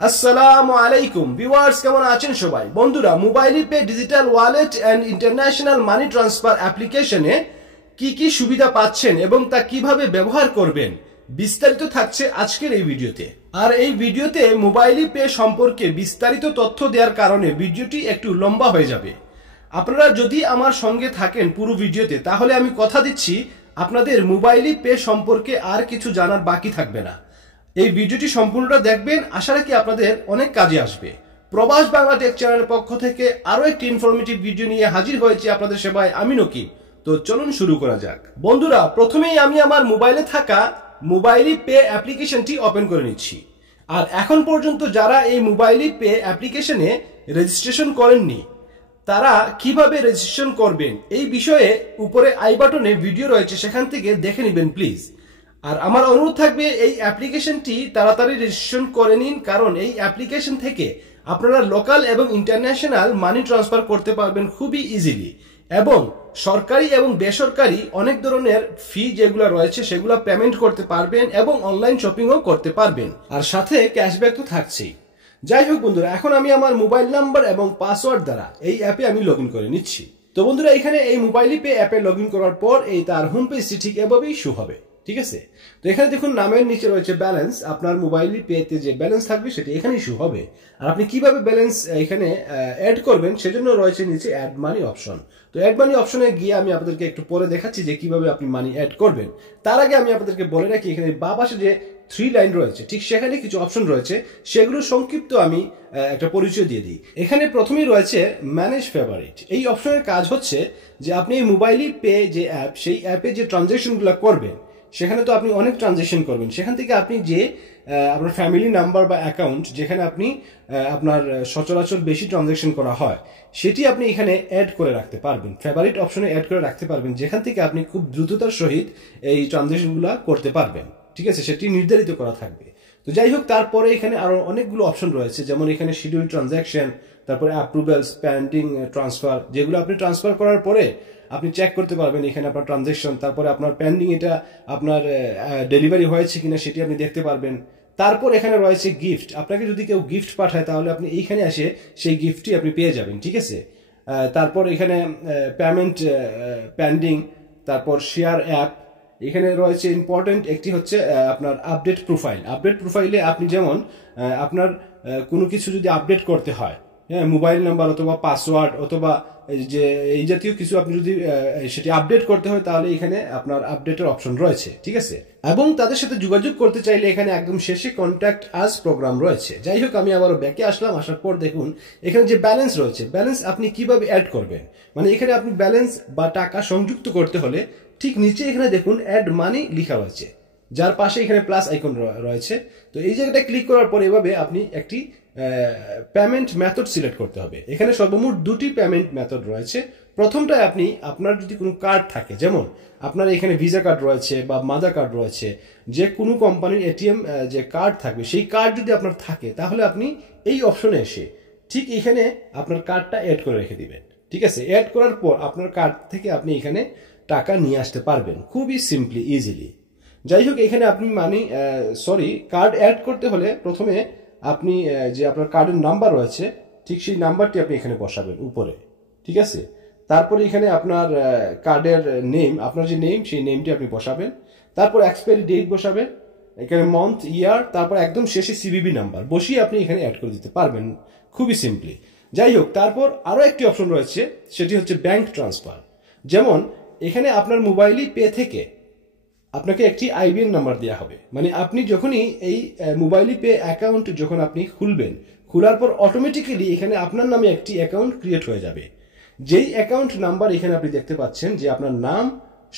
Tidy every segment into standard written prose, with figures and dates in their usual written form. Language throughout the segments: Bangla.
আসসালামু আলাইকুম ভিউয়ার্স, কেমন আছেন সবাই? বন্ধুরা, Mobily pay digital wallet and international money transfer অ্যাপ্লিকেশনে কি কি সুবিধা পাচ্ছেন এবং তা কিভাবে ব্যবহার করবেন বিস্তারিত থাকছে আজকের এই ভিডিওতে। আর এই ভিডিওতে মোবাইলি পে সম্পর্কে বিস্তারিত তথ্য দেওয়ার কারণে ভিডিওটি একটু লম্বা হয়ে যাবে। আপনারা যদি আমার সঙ্গে থাকেন পুরো ভিডিওতে, তাহলে আমি কথা দিচ্ছি আপনাদের মোবাইলি পে সম্পর্কে আর কিছু জানার বাকি থাকবে না। এই ভিডিওটি সম্পূর্ণটা দেখবেন, আশা রাখি আপনাদের অনেক কাজে আসবে। প্রবাস বাংলা টেক চ্যানেলের পক্ষ থেকে আরো একটি ইনফরমেটিভ ভিডিও নিয়ে হাজির হয়েছি আপনাদের সেবায় আমি নকিব। তো চলুন শুরু করা যাক। বন্ধুরা, প্রথমেই আমি আমার মোবাইলে থাকা মোবাইলি পে অ্যাপ্লিকেশনটি ওপেন করে নিচ্ছি। আর এখন পর্যন্ত যারা এই মোবাইলি পে অ্যাপ্লিকেশনে রেজিস্ট্রেশন করেননি, তারা কিভাবে রেজিস্ট্রেশন করবেন এই বিষয়ে উপরে আই বাটনে ভিডিও রয়েছে, সেখান থেকে দেখে নেবেন প্লিজ। আর আমার অনুরোধ থাকবে এই অ্যাপ্লিকেশনটি তাড়াতাড়ি রেজিস্ট্রেশন করে নিন, কারণ এই অ্যাপ্লিকেশন থেকে আপনারা লোকাল এবং ইন্টারন্যাশনাল মানি ট্রান্সফার করতে পারবেন খুবই ইজিলি, এবং সরকারি এবং বেসরকারি অনেক ধরনের ফি যেগুলো রয়েছে সেগুলো পেমেন্ট করতে পারবেন এবং অনলাইন শপিংও করতে পারবেন, আর সাথে ক্যাশব্যাক তো থাকছেই। যাই হোক বন্ধুরা, এখন আমি আমার মোবাইল নাম্বার এবং পাসওয়ার্ড দ্বারা এই অ্যাপে আমি লগ ইন করে নিচ্ছি। তো বন্ধুরা, এখানে এই মোবাইলি পে অ্যাপে লগ ইন করার পর এই তার হোম পেজটি ঠিক এভাবেই শো হবে। ঠিক আছে, তো এখানে দেখুন নামের নিচে রয়েছে ব্যালেন্স। আপনার মোবাইলি পেতে যে ব্যালেন্স থাকবে সেটি এখানেই শো হবে। আর আপনি কিভাবে ব্যালেন্স এখানে অ্যাড করবেন সেজন্য রয়েছে নিচে অ্যাড মানি অপশন। তো অ্যাড মানি অপশনে গিয়ে আমি আপনাদেরকে একটু পরে দেখাচ্ছি যে কিভাবে আপনি মানি অ্যাড করবেন। তার আগে আমি আপনাদেরকে বলে রাখি, এখানে বাঁ পাশে যে 3 লাইন রয়েছে ঠিক সেখানে কিছু অপশন রয়েছে, সেগুলো সংক্ষিপ্ত আমি একটা পরিচয় দিয়ে দিই। এখানে প্রথমেই রয়েছে ম্যানেজ ফেভারিট। এই অপশনের কাজ হচ্ছে যে আপনি এই মোবাইলি পে যে অ্যাপ, সেই অ্যাপে যে ট্রানজ্যাকশনগুলো করবেন, সেখানে তো আপনি অনেক ট্রানজ্যাকশন করবেন, সেখান থেকে আপনি যে আপনার ফ্যামিলি নাম্বার বা অ্যাকাউন্ট যেখানে আপনি আপনার সচরাচর বেশি ট্রানজ্যাকশন করা হয়, সেটি আপনি এখানে অ্যাড করে রাখতে পারবেন। ফেভারিট অপশনে অ্যাড করে রাখতে পারবেন, যেখান থেকে আপনি খুব দ্রুততার সহিত এই ট্রানজ্যাকশনগুলো করতে পারবেন। ঠিক আছে, সেটি নির্ধারিত করা থাকবে। তো যাই হোক, তারপরে এখানে আরো অনেকগুলো অপশন রয়েছে, যেমন এখানে শিডিউল ট্রানজ্যাকশন, তারপরে অ্যাপ্রুভেলস, পেন্ডিং ট্রান্সফার, যেগুলো আপনি ট্রান্সফার করার পরে আপনি চেক করতে পারবেন এখানে আপনার ট্রানজ্যাকশন, তারপরে আপনার পেন্ডিং এটা আপনার ডেলিভারি হয়েছে কিনা সেটি আপনি দেখতে পারবেন। তারপর এখানে রয়েছে গিফট। আপনাকে যদি কেউ গিফট পাঠায় তাহলে আপনি এইখানে এসে সেই গিফটটি আপনি পেয়ে যাবেন। ঠিক আছে, তারপর এখানে পেমেন্ট পেন্ডিং, তারপর শেয়ার অ্যাপ। এখানে রয়েছে ইম্পর্টেন্ট একটি হচ্ছে আপনার আপডেট প্রোফাইল। আপডেট প্রোফাইলে আপনি যেমন আপনার কোনো কিছু যদি আপডেট করতে হয়, হ্যাঁ, মোবাইল নাম্বার অথবা পাসওয়ার্ড অথবা যে এই জাতীয় কিছু আপনি যদি সেটি আপডেট করতে হয়, তাহলে এখানে আপনার আপডেটের অপশন রয়েছে। ঠিক আছে, এবং তাদের সাথে যোগাযোগ করতে চাইলে এখানে একদম শেষে কন্ট্যাক্ট আস প্রোগ্রাম রয়েছে। যাই হোক, আমি আবারও ব্যাকে আসলাম। আসার পর দেখুন এখানে যে ব্যালেন্স রয়েছে, ব্যালেন্স আপনি কিভাবে অ্যাড করবেন, মানে এখানে আপনি ব্যালেন্স বা টাকা সংযুক্ত করতে হলে ঠিক নিচে এখানে দেখুন অ্যাড মানি লেখা রয়েছে, যার পাশে এখানে প্লাস আইকন রয়েছে। তো এই জায়গাটা ক্লিক করার পর এভাবে আপনি একটি পেমেন্ট মেথড সিলেক্ট করতে হবে। এখানে সর্বমোট 2টি পেমেন্ট মেথড রয়েছে। প্রথমটায় আপনি আপনার যদি কোনো কার্ড থাকে, যেমন আপনার এখানে ভিসা কার্ড রয়েছে বা মাদার কার্ড রয়েছে, যে কোনো কোম্পানির এটিএম যে কার্ড থাকবে, সেই কার্ড যদি আপনার থাকে তাহলে আপনি এই অপশনে এসে ঠিক এখানে আপনার কার্ডটা অ্যাড করে রেখে দিবেন। ঠিক আছে, অ্যাড করার পর আপনার কার্ড থেকে আপনি এখানে টাকা নিয়ে আসতে পারবেন খুবই সিম্পলি, ইজিলি। যাই হোক, এখানে আপনি কার্ড অ্যাড করতে হলে প্রথমে আপনি যে আপনার কার্ডের নাম্বার রয়েছে ঠিক সেই নাম্বারটি আপনি এখানে বসাবেন উপরে। ঠিক আছে, তারপরে এখানে আপনার কার্ডের নেম, আপনার যে নেম সেই নেমটি আপনি বসাবেন। তারপর এক্সপায়ারি ডেট বসাবেন, এখানে মান্থ, ইয়ার, তারপর একদম শেষে সিভিভি নাম্বার বসিয়ে আপনি এখানে অ্যাড করে দিতে পারবেন খুবই সিম্পলি। যাই হোক, তারপর আরো একটি অপশন রয়েছে, সেটি হচ্ছে ব্যাংক ট্রান্সফার। যেমন এখানে আপনার মোবাইলি পে থেকে আপনাকে একটি আইবিএন নাম্বার দেওয়া হবে, মানে আপনি যখনই এই মোবাইলি পে অ্যাকাউন্ট যখন আপনি খুলবেন, খোলার পর অটোমেটিক্যালি এখানে আপনার নামে একটি অ্যাকাউন্ট ক্রিয়েট হয়ে যাবে। যেই অ্যাকাউন্ট নাম্বার এখানে আপনি দেখতে পাচ্ছেন যে আপনার নাম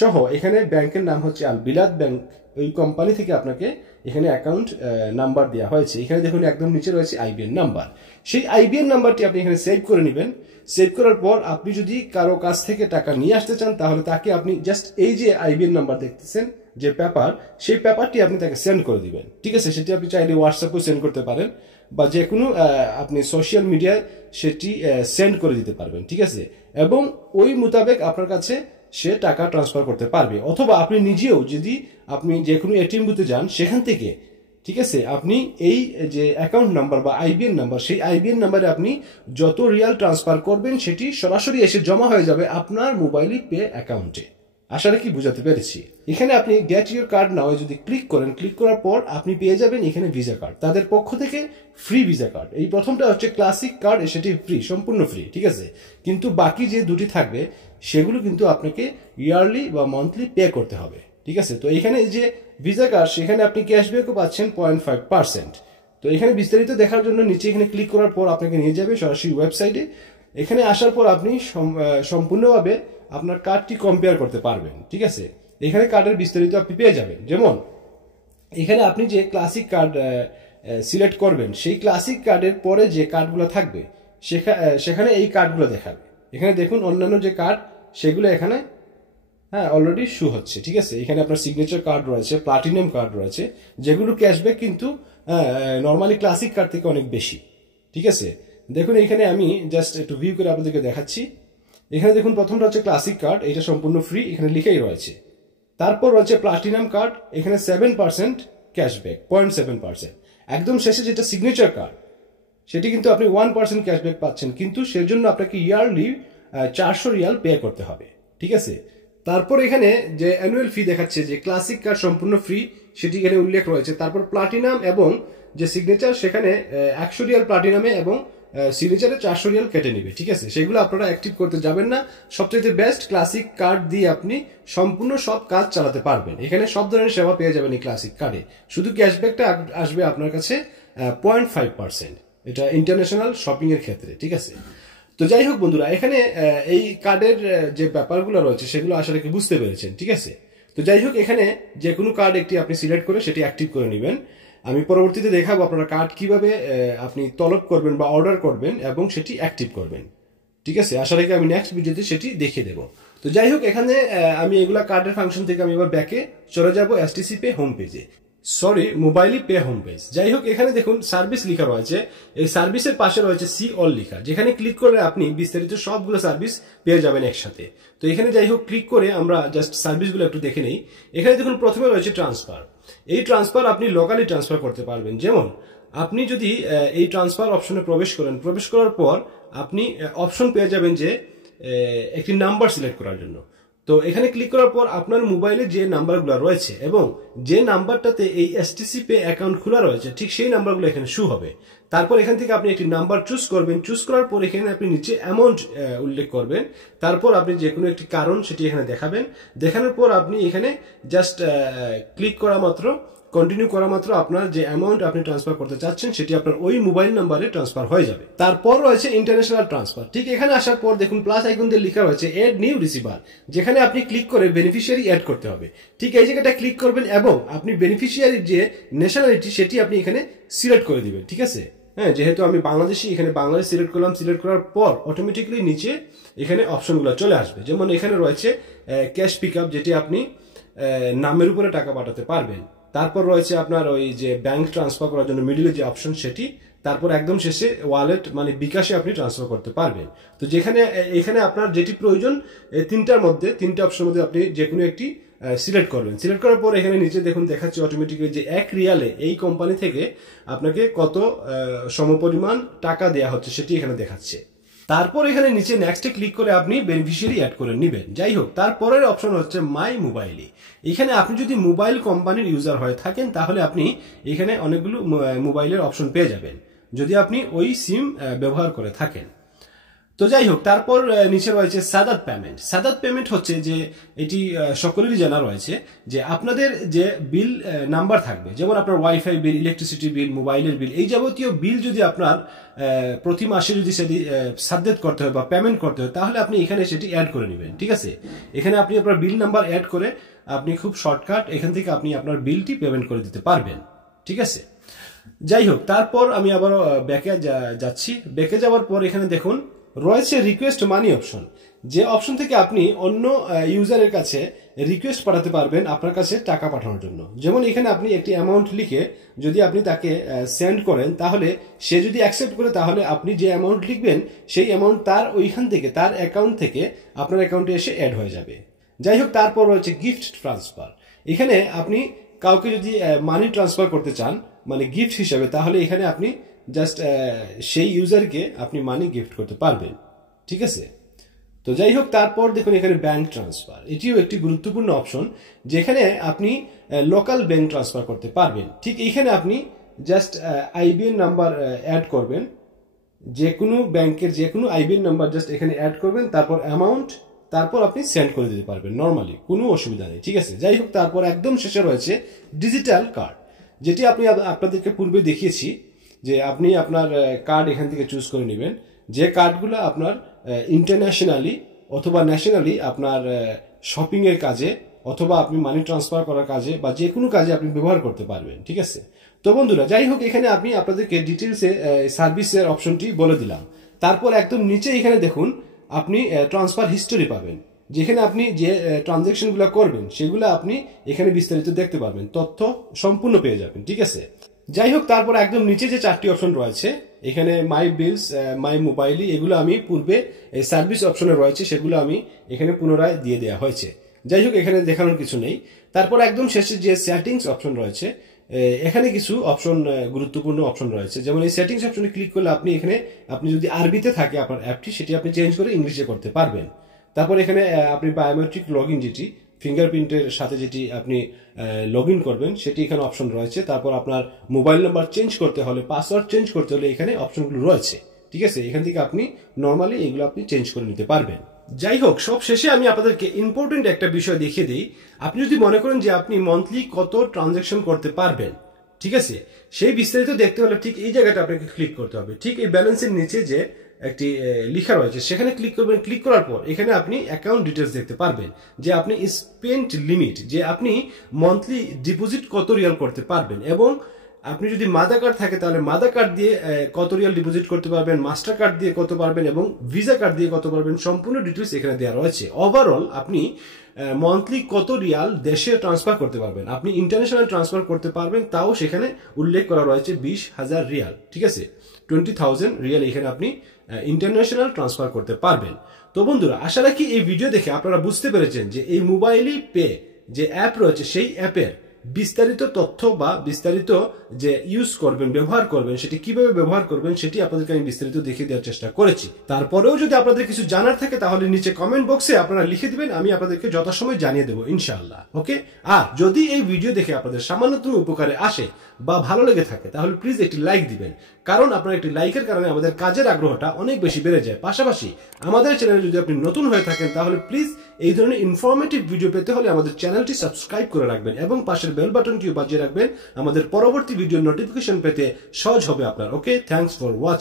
সহ, এখানে ব্যাংকের নাম হচ্ছে আল বিলাদ ব্যাংক, ওই কোম্পানি থেকে আপনাকে এখানে অ্যাকাউন্ট নাম্বার দেওয়া হয়েছে। এখানে দেখুন একদম নিচে রয়েছে আইবিএন নাম্বার। সেই আইবিএন নাম্বারটি আপনি এখানে সেভ করে নেবেন। সেভ করার পর আপনি যদি কারো কাছ থেকে টাকা নিয়ে আসতে চান, তাহলে তাকে আপনি জাস্ট এই যে আইবিএন নাম্বার দেখতেছেন যে পেপার, সেই পেপারটি আপনি তাকে সেন্ড করে দিবেন। ঠিক আছে, সেটি আপনি চাইলে হোয়াটসঅ্যাপেও সেন্ড করতে পারেন বা যে কোনো আপনি সোশ্যাল মিডিয়ায় সেটি সেন্ড করে দিতে পারবেন। ঠিক আছে, এবং ওই মোতাবেক আপনার কাছে সে টাকা ট্রান্সফার করতে পারবে। অথবা আপনি নিজেও যদি আপনি যে কোনো এটিএম বুথে যান, সেখান থেকে ঠিক আছে, আপনি এই যে অ্যাকাউন্ট নাম্বার বা আইবিএন নাম্বার, সেই আইবিএন নাম্বারে আপনি যত রিয়াল ট্রান্সফার করবেন সেটি সরাসরি এসে জমা হয়ে যাবে আপনার মোবাইলি পে অ্যাকাউন্টে। আশা রাখি বুঝাতে পেরেছি। এখানে আপনি গেট ইউর কার্ড নাও যদি ক্লিক করেন, ক্লিক করার পর আপনি পেয়ে যাবেন এখানে ভিসা কার্ড, তাদের পক্ষ থেকে ফ্রি ভিসা কার্ড। এই প্রথমটা হচ্ছে ক্লাসিক কার্ড, সেটি ফ্রি, সম্পূর্ণ ফ্রি, ঠিক আছে। কিন্তু বাকি যে দুটি থাকবে সেগুলো কিন্তু আপনাকে ইয়ারলি বা মান্থলি পে করতে হবে, ঠিক আছে। তো এখানে যে ভিসা কার্ড, সেখানে আপনি ক্যাশব্যাকও পাচ্ছেন 0.5%। তো এখানে বিস্তারিত দেখার জন্য নিচে এখানে ক্লিক করার পর আপনাকে নিয়ে যাবে সরাসরি ওয়েবসাইটে। এখানে আসার পর আপনি সম্পূর্ণভাবে আপনার কার্ডটি কম্পেয়ার করতে পারবেন, ঠিক আছে। এখানে কার্ডের বিস্তারিত আপনি পেয়ে যাবেন। যেমন এখানে আপনি যে ক্লাসিক কার্ড সিলেক্ট করবেন, সেই ক্লাসিক কার্ডের পরে যে কার্ডগুলো থাকবে সেখানে এই কার্ডগুলো দেখাবে। এখানে দেখুন অন্যান্য যে কার্ড সেগুলো এখানে অলরেডি শো হচ্ছে, ঠিক আছে। এখানে আপনার সিগনেচার কার্ড রয়েছে, প্লাটিনাম কার্ড রয়েছে, যেগুলো ক্যাশব্যাক কিন্তু নর্মালি ক্লাসিক কার্ড থেকে অনেক বেশি, ঠিক আছে। দেখুন এখানে আমি জাস্ট একটু ভিউ করে আপনাদেরকে দেখাচ্ছি। এখানে দেখুন প্রথমটা হচ্ছে ক্লাসিক কার্ড, এটা সম্পূর্ণ ফ্রি, এখানে লিখেই রয়েছে। তারপর রয়েছে প্লাটিনাম কার্ড, এখানে 7% ক্যাশব্যাক, 0.7%। একদম শেষে যেটা সিগনেচার কার্ড, সেটি কিন্তু আপনি 1% ক্যাশব্যাক পাচ্ছেন, কিন্তু সেজন্য আপনাকে ইয়ারলি 400 রিয়াল পে করতে হবে, ঠিক আছে। তারপর এখানে যে অ্যানুয়াল ফি দেখাচ্ছে, যে ক্লাসিক কার্ড সম্পূর্ণ ফ্রি সেটি এখানে উল্লেখ রয়েছে। তারপর প্লাটিনাম এবং যে সিগনেচার, সেখানে 100 রিয়াল প্লাটিনামে এবং সিগনেচারে 400 রিয়াল কেটে নিবে, ঠিক আছে। সেগুলো আপনারা অ্যাক্টিভ করতে যাবেন না। সবচেয়ে বেস্ট ক্লাসিক কার্ড দিয়ে আপনি সম্পূর্ণ সব কাজ চালাতে পারবেন। এখানে সব ধরনের সেবা পেয়ে যাবেন এই ক্লাসিক কার্ডে। শুধু ক্যাশব্যাকটা আসবে আপনার কাছে 0.5%, এটা ইন্টারন্যাশনাল শপিং এর ক্ষেত্রে, ঠিক আছে। তো যাই হোক বন্ধুরা, এখানে এই কার্ডের যে ব্যাপারগুলো রয়েছে সেগুলো আসলে কি বুঝতে পেরেছেন, ঠিক আছে। তো যাই হোক, এখানে যে কোনো কার্ড একটি আপনি সিলেক্ট করে সেটি অ্যাক্টিভ করে নেবেন। আমি পরবর্তীতে দেখাবো আপনারা কার্ড কিভাবে আপনি তলব করবেন বা অর্ডার করবেন এবং সেটি অ্যাক্টিভ করবেন, ঠিক আছে। আশা রাখি আমি নেক্সট ভিডিওতে সেটি দেখিয়ে দেবো। তো যাই হোক, এখানে আমি এগুলা কার্ডের ফাংশন থেকে আমি এবার ব্যাকে চলে যাবো এসটিসি পে হোম পেজে, sorry Mobily pay home page. যাই হোক, এখানে দেখুন সার্ভিস লেখা রয়েছে, এই সার্ভিসের পাশে রয়েছে সি অল লেখা, যেখানে ক্লিক করে আপনি বিস্তারিত সবগুলো সার্ভিস পেয়ে যাবেন একসাথে। তো এখানে যাই হোক ক্লিক করে আমরা জাস্ট সার্ভিসগুলো একটু দেখে নেই। এখানে দেখুন প্রথমে রয়েছে ট্রান্সফার। এই ট্রান্সফার আপনি লোকালি ট্রান্সফার করতে পারবেন। যেমন আপনি যদি এই ট্রান্সফার অপশনে প্রবেশ করেন, প্রবেশ করার পর আপনি অপশন পেয়ে যাবেন যে একটি নাম্বার সিলেক্ট করার জন্য। তো এখানে ক্লিক করার পর আপনার মোবাইলে যে নাম্বারগুলো রয়েছে এবং যে নাম্বারটাতে এই এসটিসি পে অ্যাকাউন্ট খোলা রয়েছে, ঠিক সেই নাম্বারগুলো এখানে শো হবে। তারপর এখান থেকে আপনি একটি নাম্বার চুজ করবেন, চুজ করার পর এখানে আপনি নিচে অ্যামাউন্ট উল্লেখ করবেন। তারপর আপনি যে কোনো একটি কারণ সেটি এখানে দেখাবেন। দেখানোর পর আপনি এখানে জাস্ট ক্লিক করা মাত্র, কন্টিনিউ করা মাত্র আপনার যে অ্যামাউন্ট আপনি ট্রান্সফার করতে চাচ্ছেন সেটি আপনার ওই মোবাইল নাম্বারে ট্রান্সফার হয়ে যাবে। তারপর রয়েছে ইন্টারন্যাশনাল ট্রান্সফার। ঠিক এখানে আসার পর দেখুন প্লাস আইকন দিয়ে লেখা রয়েছে এড নিউ রিসিভার, যেখানে আপনি ক্লিক করে বেনিফিশিয়ারি অ্যাড করতে হবে। ঠিক এই জায়গাটা ক্লিক করবেন এবং আপনি বেনিফিশিয়ারির যে ন্যাশনালিটি সেটি আপনি এখানে সিলেক্ট করে দিবেন, ঠিক আছে। হ্যাঁ, যেহেতু আমি বাংলাদেশি, এখানে বাংলাদেশ সিলেক্ট করলাম। সিলেক্ট করার পর অটোমেটিক্যালি নিচে এখানে অপশনগুলো চলে আসবে। যেমন এখানে রয়েছে ক্যাশ পিক আপ, যেটি আপনি নামের উপরে টাকা পাঠাতে পারবেন। তারপর রয়েছে আপনার ওই যে ব্যাংক ট্রান্সফার করার জন্য মিডিলে যে অপশন সেটি। তারপর একদম শেষে ওয়ালেট মানে বিকাশে আপনি ট্রান্সফার করতে পারবেন। তো যেখানে এখানে আপনার যেটি প্রয়োজন তিনটা অপশনের মধ্যে আপনি যে কোনো একটি সিলেক্ট করবেন। সিলেক্ট করার পর এখানে নিচে দেখুন দেখাচ্ছে অটোমেটিক্যালি যে 1 রিয়ালে এই কোম্পানি থেকে আপনাকে কত সমপরিমাণ টাকা দেওয়া হচ্ছে সেটি এখানে দেখাচ্ছে। তারপর এখানে নিচে নেক্সটে ক্লিক করে আপনি বেনিফিশিয়ারি অ্যাড করে নেবেন। যাই হোক, তারপরের অপশন হচ্ছে মাই মোবাইলি। এখানে আপনি যদি মোবাইল কোম্পানির ইউজার হয়ে থাকেন তাহলে আপনি এখানে অনেকগুলো মোবাইলের অপশন পেয়ে যাবেন যদি আপনি ওই সিম ব্যবহার করে থাকেন। তো যাই হোক, তারপর নিচে রয়েছে সাদাত পেমেন্ট। সাদাত পেমেন্ট হচ্ছে যে এটি সকলেরই জানা রয়েছে যে আপনাদের যে বিল নাম্বার থাকবে, যেমন আপনার ওয়াইফাই বিল, ইলেকট্রিসিটি বিল, মোবাইলের বিল, এই যাবতীয় বিল যদি আপনার প্রতি মাসে যদি সেটি সাদ্দেত করতে হয় বা পেমেন্ট করতে হয় তাহলে আপনি এখানে সেটি অ্যাড করে নেবেন, ঠিক আছে। এখানে আপনি আপনার বিল নাম্বার অ্যাড করে আপনি খুব শর্টকাট এখান থেকে আপনি আপনার বিলটি পেমেন্ট করে দিতে পারবেন, ঠিক আছে। যাই হোক, তারপর আমি আবার ব্যাকে যাচ্ছি। ব্যাকে যাওয়ার পর এখানে দেখুন রয়েছে রিকোয়েস্ট মানি অপশন, যে অপশন থেকে আপনি অন্য ইউজারের কাছে রিকোয়েস্ট পাঠাতে পারবেন আপনার কাছে টাকা পাঠানোর জন্য। যেমন এখানে আপনি একটি অ্যামাউন্ট লিখে যদি আপনি তাকে সেন্ড করেন তাহলে সে যদি অ্যাকসেপ্ট করে তাহলে আপনি যে অ্যামাউন্ট লিখবেন সেই অ্যামাউন্ট তার ওইখান থেকে, তার অ্যাকাউন্ট থেকে আপনার অ্যাকাউন্টে এসে অ্যাড হয়ে যাবে। যাই হোক, তারপর রয়েছে গিফট ট্রান্সফার। এখানে আপনি কাউকে যদি মানি ট্রান্সফার করতে চান মানে গিফট হিসাবে, তাহলে এখানে আপনি জাস্ট সেই ইউজারকে আপনি মানি গিফট করতে পারবেন। ঠিক আছে, তো যাই হোক, তারপর দেখুন এখানে ব্যাংক ট্রান্সফার, এটিও একটি গুরুত্বপূর্ণ অপশন যেখানে আপনি লোকাল ব্যাংক ট্রান্সফার করতে পারবেন। ঠিক এইখানে আপনি জাস্ট আইবিএন নাম্বার অ্যাড করবেন, যে কোনো ব্যাংকের যে কোনো আইবিএন নাম্বার জাস্ট এখানে অ্যাড করবেন, তারপর অ্যামাউন্ট, তারপর আপনি সেন্ড করে দিতে পারবেন নর্মালি, কোনো অসুবিধা নেই। ঠিক আছে, যাই হোক, তারপর একদম শেষে রয়েছে ডিজিটাল কার্ড, যেটি আপনাদেরকে পূর্বে দেখিয়েছি যে আপনি আপনার কার্ড এখান থেকে চুজ করে নেবেন, যে কার্ডগুলো আপনার ইন্টারন্যাশনালি অথবা ন্যাশনালি আপনার শপিং এর কাজে অথবা আপনি মানি ট্রান্সফার করার কাজে বা যে কোনো কাজে আপনি ব্যবহার করতে পারবেন। ঠিক আছে, তো বন্ধুরা যাই হোক, এখানে আমি আপনাদেরকে ডিটেলসে সার্ভিসের অপশনটি বলে দিলাম। তারপর একদম নিচে এখানে দেখুন আপনি ট্রান্সফার হিস্টোরি পাবেন, যেখানে আপনি যে ট্রানজেকশনগুলো করবেন সেগুলো আপনি এখানে বিস্তারিত দেখতে পারবেন, তথ্য সম্পূর্ণ পেয়ে যাবেন। ঠিক আছে, যাই হোক, তারপর একদম নিচে যে 4টি অপশন রয়েছে এখানে মাই বিলস, মাই মোবাইলি, এগুলো আমি পূর্বে সার্ভিস অপশনে রয়েছে, সেগুলো আমি এখানে পুনরায় দিয়ে দেওয়া হয়েছে। যাই হোক, এখানে দেখানোর কিছু নেই। তারপর একদম শেষে যে সেটিংস অপশন রয়েছে, এখানে কিছু অপশন, গুরুত্বপূর্ণ অপশন রয়েছে, যেমন এই সেটিংস অপশনে ক্লিক করলে আপনি যদি আরবিতে থাকে আপনার অ্যাপটি, সেটি আপনি চেঞ্জ করে ইংলিশে করতে পারবেন। তারপর এখানে আপনি বায়োমেট্রিক লগ ইন, যেটি ফিঙ্গারপ্রিন্টের সাথে যেটি আপনি লগ ইন করবেন, সেটি এখানে অপশন রয়েছে। তারপর আপনার মোবাইল নাম্বার চেঞ্জ করতে হলে, পাসওয়ার্ড চেঞ্জ করতে হলে এখানে অপশনগুলো রয়েছে। ঠিক আছে, এখান থেকে আপনি নর্মালি এগুলো আপনি চেঞ্জ করে নিতে পারবেন। যাই হোক, সব শেষে আমি আপনাদেরকে ইম্পর্টেন্ট একটা বিষয় দেখিয়ে দিই। আপনি যদি মনে করেন যে আপনি মান্থলি কত ট্রানজাকশন করতে পারবেন, ঠিক আছে, সেই বিস্তারিত দেখতে হলে ঠিক এই জায়গাটা আপনাকে ক্লিক করতে হবে। ঠিক এই ব্যালেন্সের নিচে যে একটি লেখা রয়েছে সেখানে ক্লিক করবেন। ক্লিক করার পর এখানে আপনি অ্যাকাউন্ট ডিটেলস দেখতে পারবেন, যে আপনি স্পেন্ট লিমিট, যে আপনি মান্থলি ডিপোজিট কত রিয়াল করতে পারবেন, এবং আপনি যদি মাদার কার্ড থাকে তাহলে মাদার কার্ড দিয়ে কত রিয়াল ডিপোজিট করতে পারবেন, মাস্টার কার্ড দিয়ে কত পারবেন এবং ভিসা কার্ড দিয়ে কত পারবেন, সম্পূর্ণ ডিটেলস এখানে দেওয়া রয়েছে। ওভারঅল আপনি মান্থলি কত রিয়াল দেশে ট্রান্সফার করতে পারবেন, আপনি ইন্টারন্যাশনাল ট্রান্সফার করতে পারবেন, তাও সেখানে উল্লেখ করা রয়েছে 20,000 রিয়াল। ঠিক আছে, 20,000 রিয়াল এখানে আপনি ইন্টারন্যাশনাল ট্রান্সফার করতে পারবেন। তো বন্ধুরা, আশা রাখি এই ভিডিও দেখে আপনারা বুঝতে পেরেছেন যে এই মোবাইলি পে যে অ্যাপ রয়েছে সেই অ্যাপের বিস্তারিত তথ্য বা বিস্তারিত যে ইউজ করবেন, ব্যবহার করবেন, সেটি কিভাবে ব্যবহার করবেন সেটি আপনাদেরকে আমি বিস্তারিত দেখিয়ে দেওয়ার চেষ্টা করেছি। তারপরেও যদি আপনাদের কিছু জানার থাকে তাহলে নিচে কমেন্ট বক্সে আপনারা লিখে দিবেন, আমি আপনাদেরকে যথাসময় জানিয়ে দেবো ইনশাআল্লাহ। ওকে, আর যদি এই ভিডিও দেখে আপনাদের সামান্যতম উপকারে আসে বা ভালো লেগে থাকে তাহলে প্লিজ একটি লাইক দিবেন, কারণ আপনার একটি লাইকের কারণে আমাদের কাজের আগ্রহটা অনেক বেশি বেড়ে যায়। পাশাপাশি আমাদের চ্যানেলে যদি আপনি নতুন হয়ে থাকেন তাহলে প্লিজ এই ধরনের ইনফরমেটিভ ভিডিও পেতে হলে আমাদের চ্যানেলটি সাবস্ক্রাইব করে রাখবেন এবং পাশের বেল বাটনটিও বাজিয়ে রাখবেন, আমাদের পরবর্তী ভিডিও নোটিফিকেশন পেতে সহজ হবে আপনার। ওকে, থ্যাঙ্কস ফর ওয়াচিং।